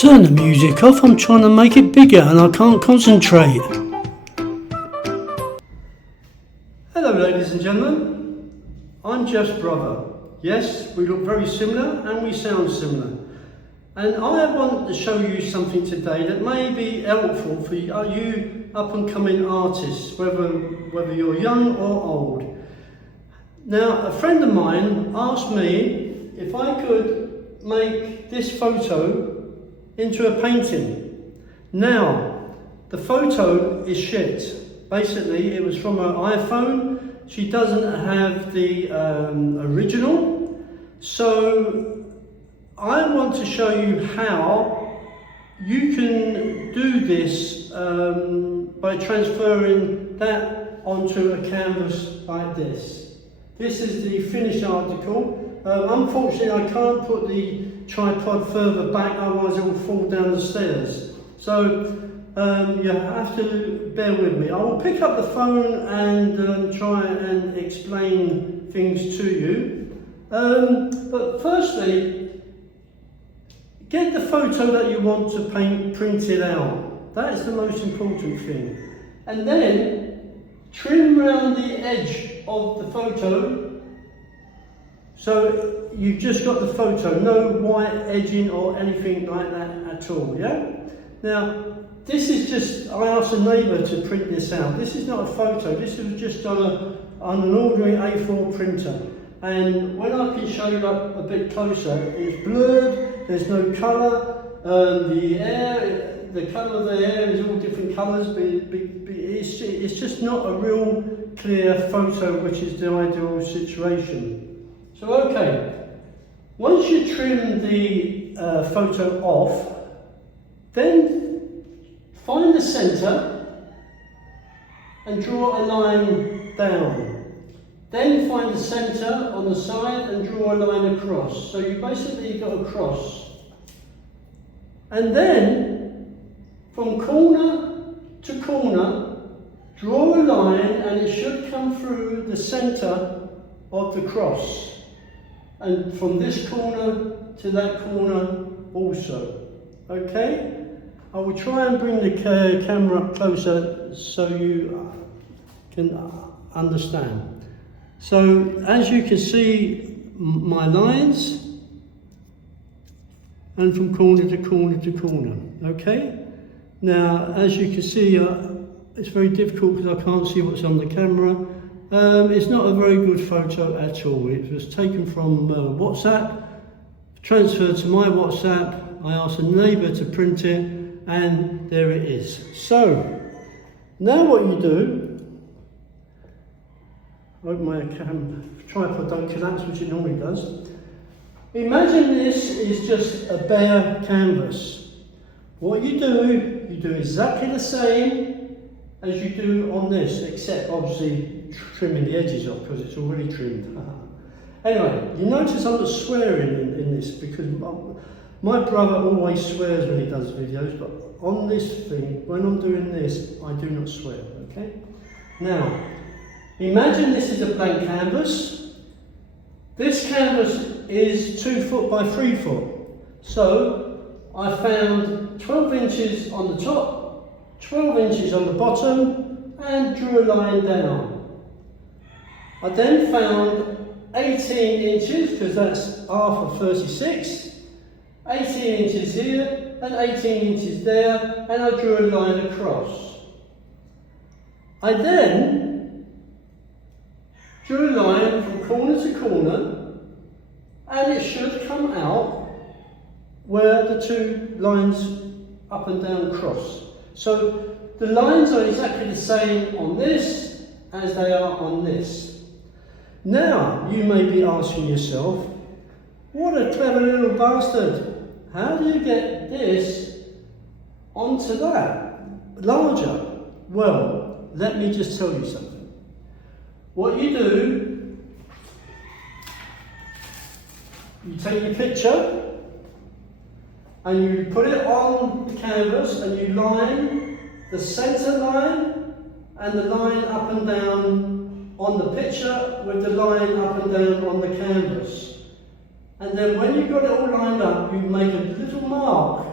Turn the music off, I'm trying to make it bigger and I can't concentrate. Hello ladies and gentlemen, I'm Jeff's brother. Yes, we look very similar and we sound similar. And I want to show you something today that may be helpful for you up and coming artists, whether you're young or old. Now, a friend of mine asked me if I could make this photo into a painting. Now, the photo is shit. Basically, it was from her iPhone. She doesn't have the original. So, I want to show you how you can do this by transferring that onto a canvas like this. This is the finished article. Unfortunately, I can't put the tripod further back, otherwise it will fall down the stairs. So you have to bear with me. I will pick up the phone and try and explain things to you. But firstly, get the photo that you want to paint printed out. That is the most important thing. And then trim around the edge of the photo. So you've just got the photo, no white edging or anything like that at all, yeah? Now, this is just, I asked a neighbour to print this out. This is not a photo, this was just on an ordinary A4 printer. And when I can show you up a bit closer, it's blurred, there's no colour, the colour of the air is all different colours, but it's just not a real clear photo, which is the ideal situation. So okay, once you trim the photo off, then find the centre and draw a line down. Then find the centre on the side and draw a line across. So you basically got a cross. And then, from corner to corner, draw a line and it should come through the centre of the cross. And from this corner to that corner also. Okay? I will try and bring the camera up closer so you can understand. So, as you can see, my lines, and from corner to corner to corner, okay? Now, as you can see, it's very difficult because I can't see what's on the camera. It's not a very good photo at all. It was taken from WhatsApp, transferred to my WhatsApp. I asked a neighbour to print it, and there it is. So, now what you do, I hope my tripod don't collapse, which it normally does. Imagine this is just a bare canvas. What you do exactly the same as you do on this, except obviously trimming the edges off because it's already trimmed. Anyway, you notice I'm not swearing in this because my brother always swears when he does videos, but on this thing, when I'm doing this, I do not swear, okay? Now, imagine this is a blank canvas. This canvas is 2 foot by 3 foot. So, I found 12 inches on the top, 12 inches on the bottom, and drew a line down. I then found 18 inches, because that's half of 36, 18 inches here, and 18 inches there, and I drew a line across. I then drew a line from corner to corner, and it should come out where the two lines up and down cross. So the lines are exactly the same on this as they are on this. Now, you may be asking yourself, what a clever little bastard. How do you get this onto that, larger? Well, let me just tell you something. What you do, you take your picture and you put it on the canvas and you line the centre line and the line up and down on the picture with the line up and down on the canvas. And then when you've got it all lined up, you make a little mark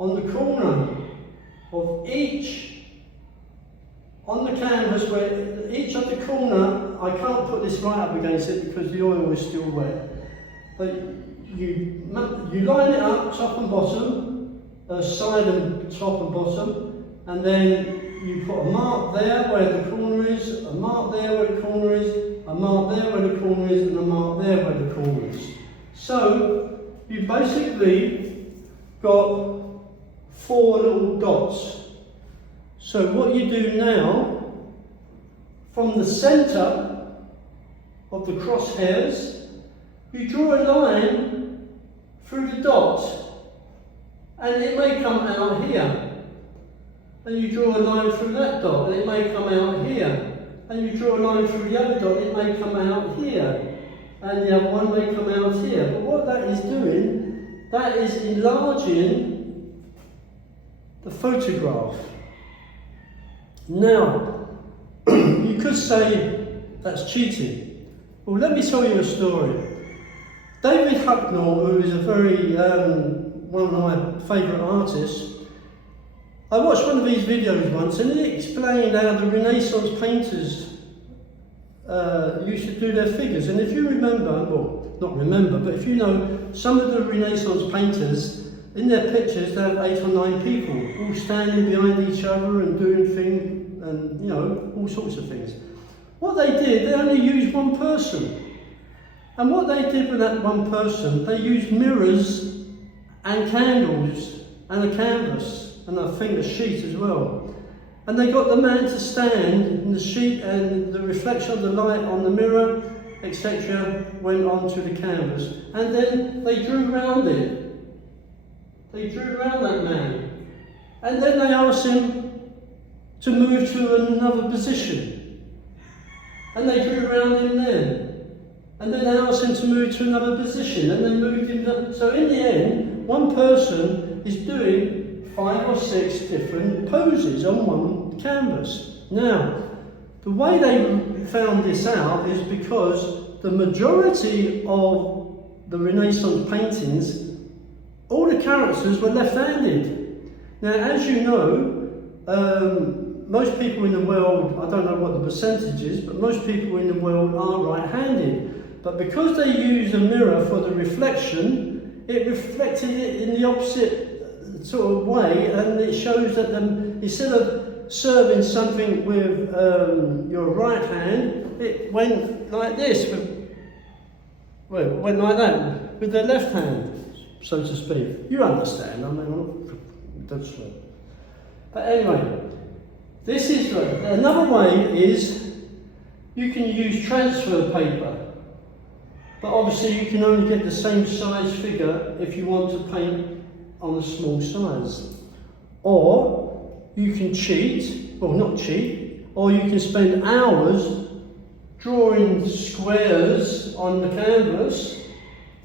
on the corner of each, on the canvas, where each of the corner, I can't put this right up against it because the oil is still wet, but you line it up top and bottom, side and top and bottom, and then you put a mark there where the corner is, a mark there where the corner is, a mark there where the corner is, and a mark there where the corner is. So you basically got 4 little dots. So what you do now, from the centre of the crosshairs, you draw a line through the dot, and it may come out here. And you draw a line through that dot, and it may come out here. And you draw a line through the other dot, it may come out here. And the other one may come out here. But what that is doing, that is enlarging the photograph. Now, you could say that's cheating. Well, let me tell you a story. David Hucknall, who is a very, one of my favourite artists, I watched one of these videos once and he explained how the Renaissance painters used to do their figures. And if you remember, well, not remember, but if you know, some of the Renaissance painters, in their pictures they have 8 or 9 people, all standing behind each other and doing things, and you know, all sorts of things. What they did, they only used one person. And what they did with that one person, they used mirrors and candles and a canvas, and I think a sheet as well. And they got the man to stand in the sheet, and the reflection of the light on the mirror, etc., went onto the canvas. And then they drew around it. They drew around that man. And then they asked him to move to another position. And they drew around him then. And then they asked him to move to another position, and they moved him down. So in the end, one person is doing 5 or 6 different poses on one canvas. Now, the way they found this out is because the majority of the Renaissance paintings, all the characters were left-handed. Now, as you know, most people in the world, I don't know what the percentage is, but most people in the world are right-handed. But because they use a mirror for the reflection, it reflected it in the opposite sort of way, and it shows that instead of serving something with your right hand, it went like this, well, it went like that with the left hand, so to speak. You understand, I mean, that's right. But anyway, this is another way is you can use transfer paper, but obviously you can only get the same size figure if you want to paint on a small size. Or you can cheat, well not cheat, or you can spend hours drawing squares on the canvas,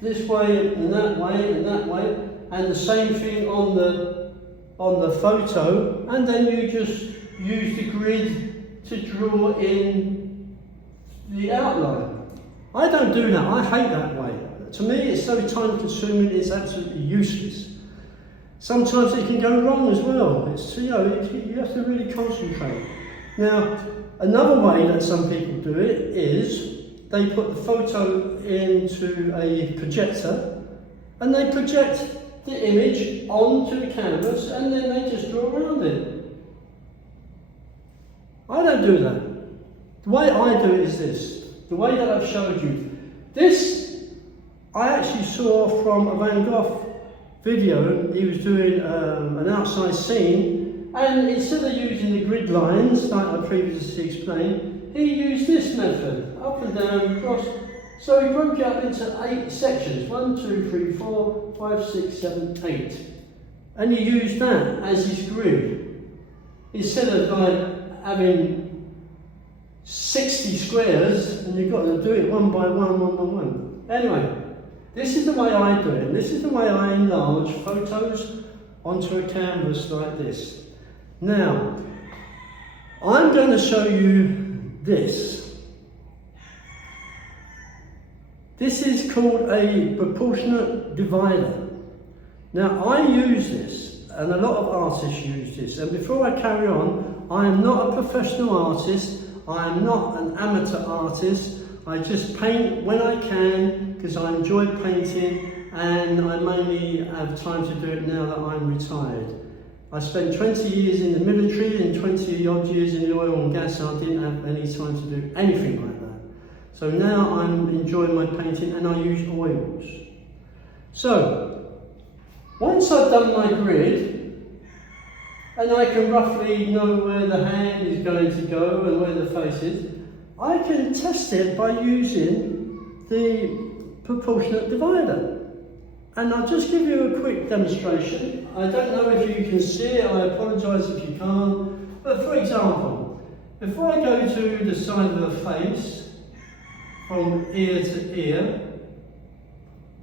this way and that way and that way, and the same thing on the photo, and then you just use the grid to draw in the outline. I don't do that, I hate that way. To me it's so time consuming, it's absolutely useless. Sometimes it can go wrong as well. It's, you know, you have to really concentrate. Now, another way that some people do it is they put the photo into a projector and they project the image onto the canvas and then they just draw around it. I don't do that. The way I do it is this. The way that I've showed you. This I actually saw from a Van Gogh video. He was doing an outside scene, and instead of using the grid lines like I previously explained, he used this method, up and down, across. So he broke it up into 8 sections, 1, 2, 3, 4, 5, 6, 7, 8. And he used that as his grid. Instead of like having 60 squares, and you've got to do it one by one, one by one. Anyway, this is the way I do it. This is the way I enlarge photos onto a canvas like this. Now, I'm going to show you this. This is called a proportionate divider. Now, I use this and a lot of artists use this. And before I carry on, I am not a professional artist, I am not an amateur artist. I just paint when I can because I enjoy painting, and I mainly have time to do it now that I'm retired. I spent 20 years in the military and 20 odd years in the oil and gas, and I didn't have any time to do anything like that. So now I'm enjoying my painting and I use oils. So, once I've done my grid, and I can roughly know where the hand is going to go and where the face is, I can test it by using the proportionate divider. And I'll just give you a quick demonstration. I don't know if you can see it, I apologise if you can't. But for example, if I go to the side of the face, from ear to ear,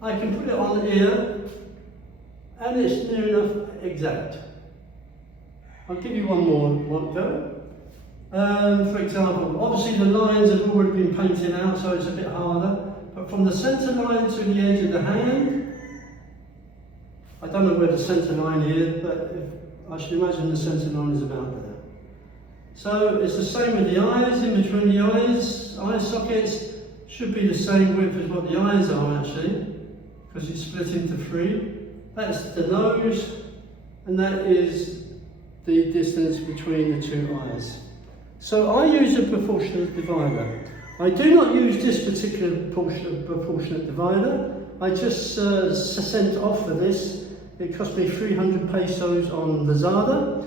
I can put it on ear, and it's near enough exact. I'll give you one more go. For example, obviously the lines have already been painted out, so it's a bit harder. But from the centre line to the edge of the hand, I don't know where the centre line is, but I should imagine the centre line is about there. So it's the same with the eyes. In between the eyes, eye sockets should be the same width as what the eyes are actually, because it's split into three. That's the nose, and that is the distance between the two eyes. So I use a proportionate divider. I do not use this particular proportionate divider. I just sent off for this. It cost me 300 pesos on Lazada.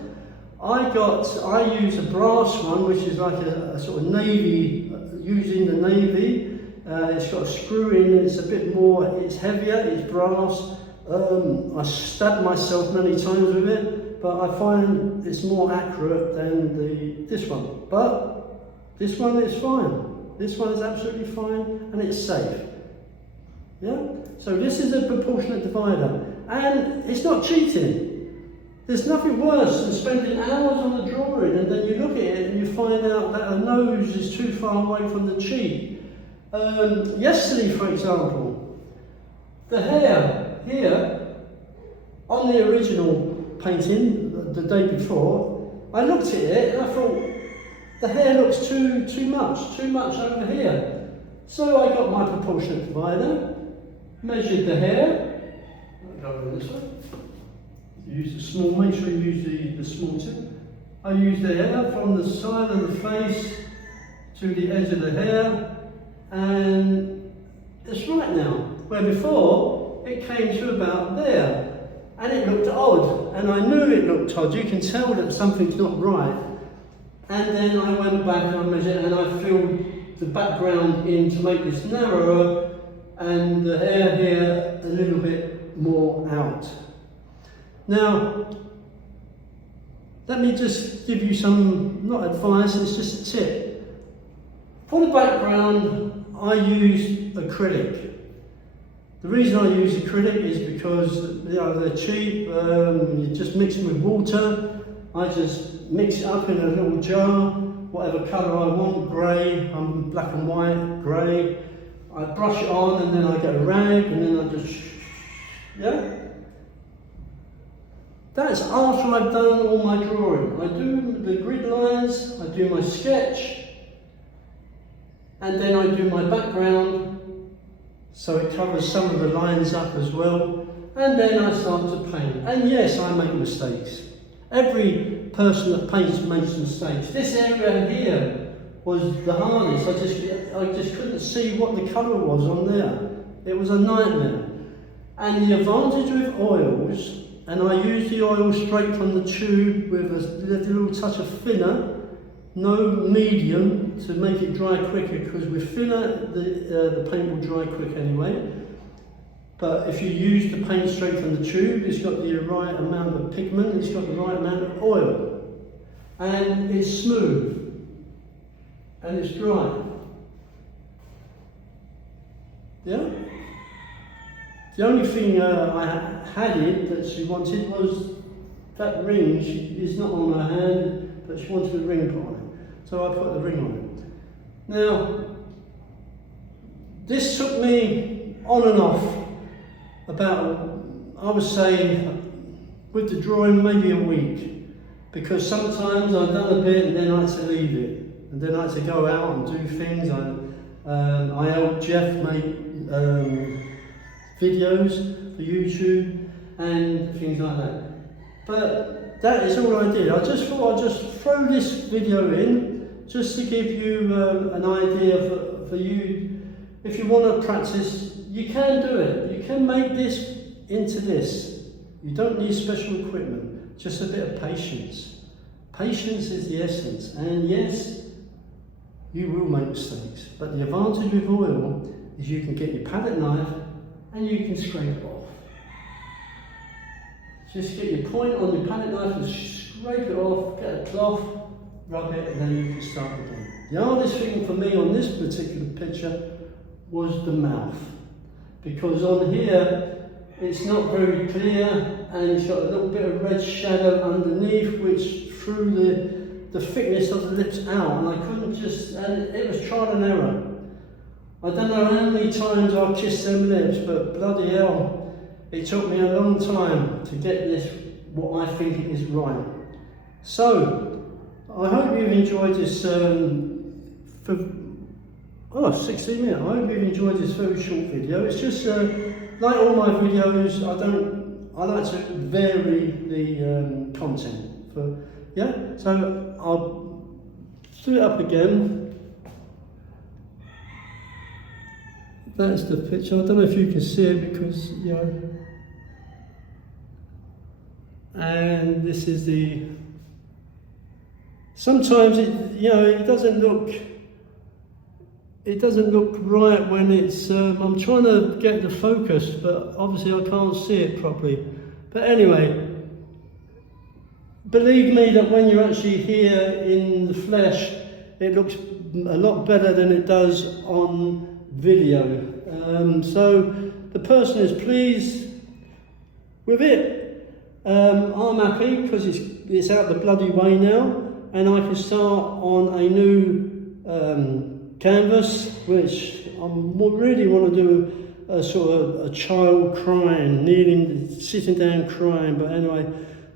I use a brass one, which is like a sort of navy, using the navy. It's got a screw in, it's a bit more, it's heavier, it's brass. I stabbed myself many times with it, but I find it's more accurate than this one. But this one is fine. This one is absolutely fine, and it's safe. Yeah? So this is a proportionate divider. And it's not cheating. There's nothing worse than spending hours on a drawing and then you look at it and you find out that a nose is too far away from the cheek. Yesterday, for example, the hair here, on the original painting, the day before, I looked at it and I thought, the hair looks too much over here. So I got my proportionate divider, measured the hair. I'll go over this way. Use the small, make sure you use the small tip. I use the hair from the side of the face to the edge of the hair, and it's right now. Where before, it came to about there, and it looked odd, and I knew it looked odd. You can tell that something's not right. And then I went back and I measured, and I filled the background in to make this narrower, and the hair here a little bit more out. Now, let me just give you some, not advice, it's just a tip. For the background, I use acrylic. The reason I use acrylic is because they're cheap, you just mix it with water. I just mix it up in a little jar, whatever colour I want, grey, I'm black and white, grey. I brush it on and then I get a rag and then I just, yeah? That's after I've done all my drawing. I do the grid lines, I do my sketch, and then I do my background, so it covers some of the lines up as well, and then I start to paint. And yes, I make mistakes. Every person that paints makes mistakes. This area here was the hardest. I just couldn't see what the colour was on there. It was a nightmare. And the advantage with oils, and I use the oil straight from the tube with a little touch of thinner, no medium, to make it dry quicker, because with thinner the paint will dry quick anyway. But if you use the paint straight from the tube, it's got the right amount of pigment, it's got the right amount of oil, and it's smooth, and it's dry. Yeah? The only thing I had it that she wanted was that ring. It's not on her hand, but she wanted a ring put on it. So I put the ring on it. Now, this took me on and off about, I would say, with the drawing maybe a week, because sometimes I've done a bit and then I had to leave it, and then I had to go out and do things. I helped Jeff make videos for YouTube and things like that. But that is all I did. I just thought I'd just throw this video in just to give you an idea for you. If you want to practice, you can do it. You can make this into this. You don't need special equipment, just a bit of patience. Patience is the essence, and yes, you will make mistakes, but the advantage with oil is you can get your palette knife and you can scrape it off. Just get your point on your palette knife and scrape it off, get a cloth, rub it, and then you can start again. The hardest thing for me on this particular picture was the mouth, because on here it's not very clear and it's got a little bit of red shadow underneath which threw the thickness of the lips out, and I couldn't and it was trial and error. I don't know how many times I've kissed them lips, but bloody hell, it took me a long time to get this what I think is right. So, I hope you've enjoyed this 16 minutes. I hope you've enjoyed this very short video. It's just like all my videos, I like to vary the content. So I'll do it up again. That's the picture. I don't know if you can see it because, and this is the, sometimes it doesn't look right when it's, I'm trying to get the focus, but obviously I can't see it properly. But anyway, believe me that when you're actually here in the flesh, it looks a lot better than it does on video. So the person is pleased with it. I'm happy because it's out the bloody way now, and I can start on a new canvas, which I really want to do a sort of a child crying, kneeling, sitting down crying. But anyway,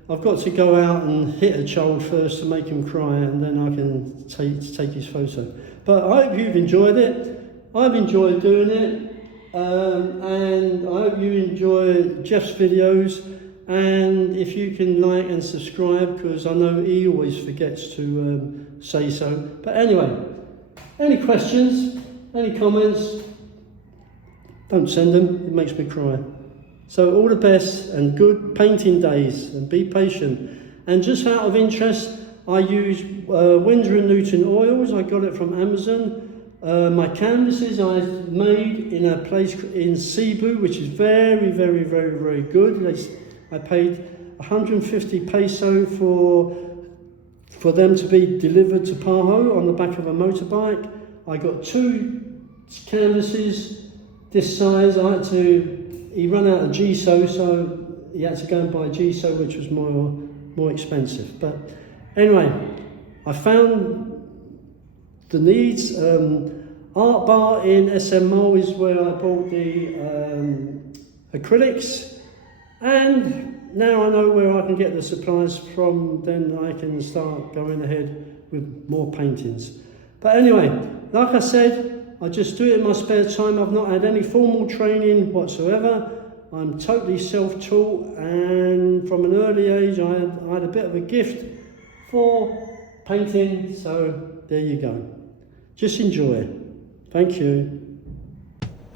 I've got to go out and hit a child first to make him cry, and then I can take his photo. But I hope you've enjoyed it. I've enjoyed doing it, and I hope you enjoy Jeff's videos. And if you can like and subscribe, because I know he always forgets to say so. But anyway, any questions, any comments, don't send them, it makes me cry. So all the best and good painting days, and be patient. And just out of interest, I use Winsor & Newton oils. I got it from Amazon. My canvases I made in a place in Cebu, which is very, very, very, very good. I paid 150 peso for them to be delivered to Paho on the back of a motorbike. I got 2 canvases this size. He ran out of GSO, so he had to go and buy GSO, which was more expensive. But anyway, I found the needs. Art Bar in SMO is where I bought the acrylics, and now I know where I can get the supplies from. Then I can start going ahead with more paintings. But anyway, like I said, I just do it in my spare time. I've not had any formal training whatsoever. I'm totally self-taught, and from an early age I had a bit of a gift for painting, so there you go. Just enjoy it. Thank you.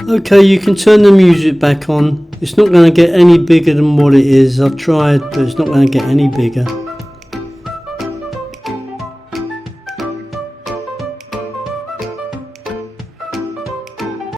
Okay, you can turn the music back on. It's not going to get any bigger than what it is. I've tried, but it's not going to get any bigger.